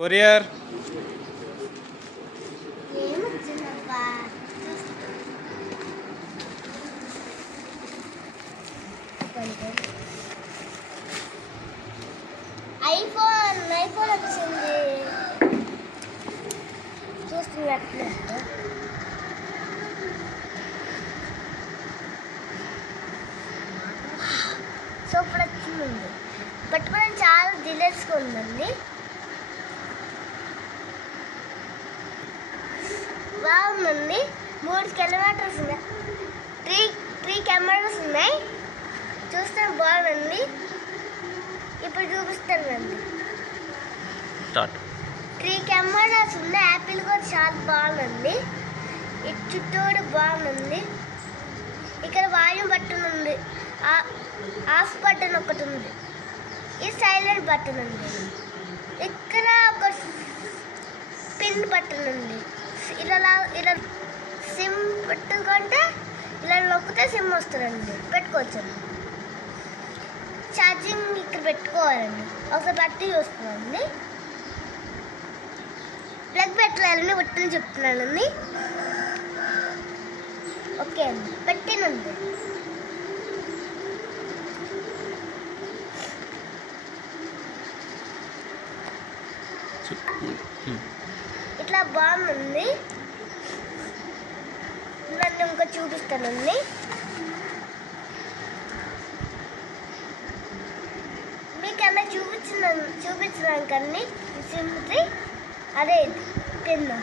Courier iPhone వచ్చింది చూస్తున్నట్లయితే super వచ్చింది. పట్టుకోవడం చాలా డిలేట్స్గా ఉందండి. బాగుందండి. 3 కిలోమీటర్స్ ఉన్నాయి. త్రీ కెమెరాస్ ఉన్నాయి. చూస్తే బాగుంది. ఇప్పుడు చూపిస్తానండి. 3 కెమెరాస్ ఉన్నాయి. యాపిల్ కూడా చాలా బాగుంది. ఈ చుట్టూరు బాగుంది. ఇక్కడ వాల్యూమ్ బటన్ ఉంది. ఆఫ్ బటన్ ఒకటి ఉంది. ఈ సైలెంట్ బటన్ ఉంది. ఇక్కడ ఒక పిన్ బటన్ ఉంది. ఇలా సిమ్ పెట్టుకుంటే ఇలా నొక్కితే సిమ్ వస్తుందండి. పెట్టుకోవచ్చు. ఛార్జింగ్ ఇక్కడ పెట్టుకోవాలండి. ఒకసారి బట్టి చూసుకోండి. ప్లగ్ పెట్టాలని బట్టలు చెప్తున్నానండి. ఓకే అండి, పెట్టినండి. ఇట్లా బాగుంది. నన్ను ఇంకా చూపిస్తానండి. మీకన్నా చూపించినాకన్నీ సిమ్కి అదే తిన్నా.